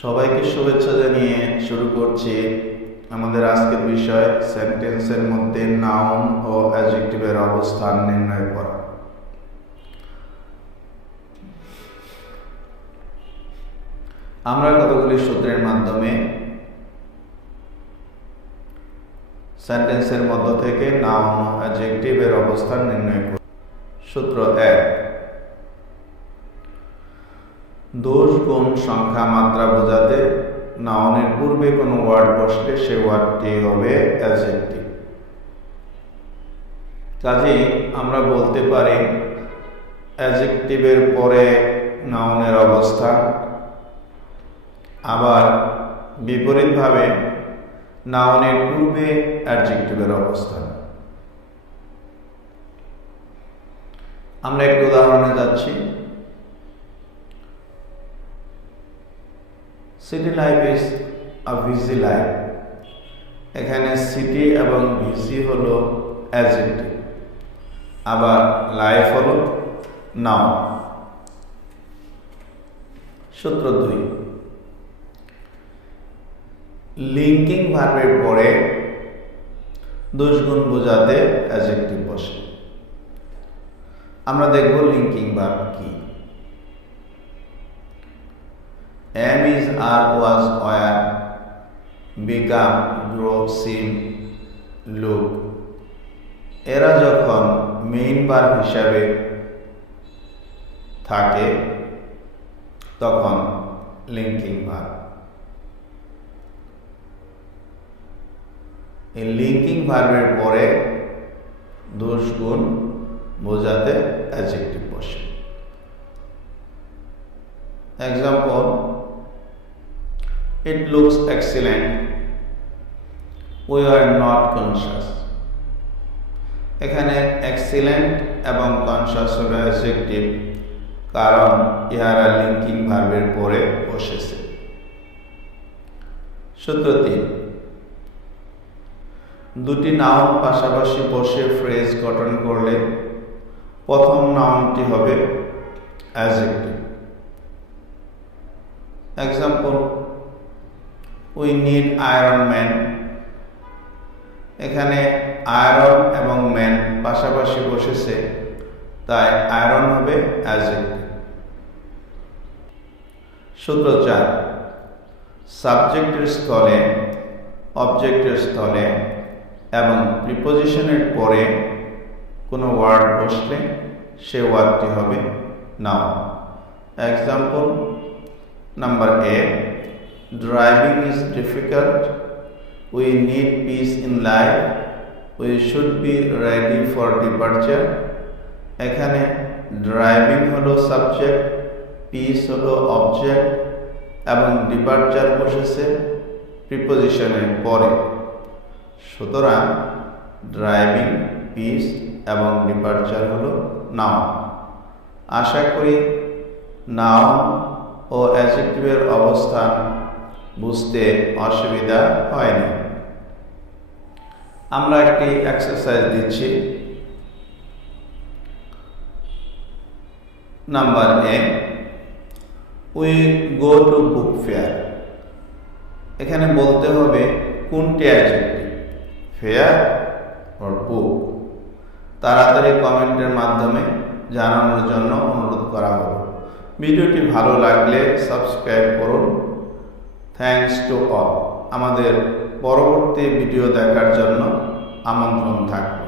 সবাইকে শুভেচ্ছা জানিয়ে শুরু করছি আমাদের আজকের বিষয় সেন্টেন্সের মধ্যে নাউন ও অ্যাডজেক্টিভের অবস্থান নির্ণয় করা। আমরা কতগুলি সূত্রের মাধ্যমে সেন্টেন্সের মধ্য থেকে নাউন ও অ্যাডজেক্টিভের অবস্থান নির্ণয় করি। সূত্র 1, দোষ, গুণ, সংখ্যা, মাত্রা বোঝাতে নাউনের পূর্বে কোনো ওয়ার্ড বসলে সে ওয়ার্ডটি হবে অ্যাডজেক্টিভ। কাজেই আমরা বলতে পারি অ্যাডজেক্টিভের পরে নাউনের অবস্থান, আবার বিপরীতভাবে নাউনের পূর্বে অ্যাডজেক্টিভের অবস্থান। আমরা একটু উদাহরণে যাচ্ছি। City life is a busy life. এখানে সিটি এবং বিজি হলো অ্যাডজেক্টিভ, আবার লাইফ হলো নাউন। সূত্র 2, লিঙ্কিং ভার্বের পরে দোষ, গুণ বোঝাতে অ্যাডজেক্টিভ বসে। আমরা দেখব লিঙ্কিং ভার্ব কি। am, is, are, was, were, become, grow, seem, look এরা যখন মেইন ভার্ব হিসাবে থাকে তখন লিঙ্কিং ভার্ব। এই লিঙ্কিং ভার্বের পরে দোষ, গুণ বোঝাতে অ্যাডজেক্টিভ বসে। Example, it looks excellent, we are not conscious। এখানে excellent এবং conscious হলো অ্যাডজেক্টিভ, কারণ ইহারা লিঙ্কিং ভার্বের পরে বসেছে। সূত্র 3, দুটি নাউন পাশাপাশি বসে ফ্রেজ গঠন করলে প্রথম নাউনটি হবে adjective. Example, we need iron man. এখানে আয়রন এবং ম্যান পাশাপাশি বসেছে, তাই আয়রন হবে অ্যাডজেক্টিভ। সূত্র 4, সাবজেক্টের স্থলে, অবজেক্টের স্থলে এবং প্রিপোজিশনের পরে কোনো ওয়ার্ড বসলে সে ওয়ার্ডটি হবে noun. Example, number A, driving is difficult, we need peace in life, we should be ready for departure। এখানে ড্রাইভিং হলো সাবজেক্ট, পিস হলো অবজেক্ট এবং ডিপারচার বসেছে প্রিপোজিশনের পরে। সুতরাং ড্রাইভিং, পিস এবং ডিপারচার হলো নাউন। আশা করি নাউন ও অ্যাডজেক্টিভের অবস্থান বুঝতে অসুবিধা হয়নি। আমরা একটি এক্সারসাইজ দিচ্ছি। Number A, we go to book fair. এখানে বলতে হবে কোনটি অ্যাডজেক্টিভ, ফেয়ার অর বুক। তাড়াতাড়ি কমেন্টের মাধ্যমে জানানোর জন্য অনুরোধ করা হলো। ভিডিওটি ভালো লাগলে সাবস্ক্রাইব করুন। Thanks to all. আমাদের পরবর্তী ভিডিও দেখার জন্য আমন্ত্রণ থাকবে।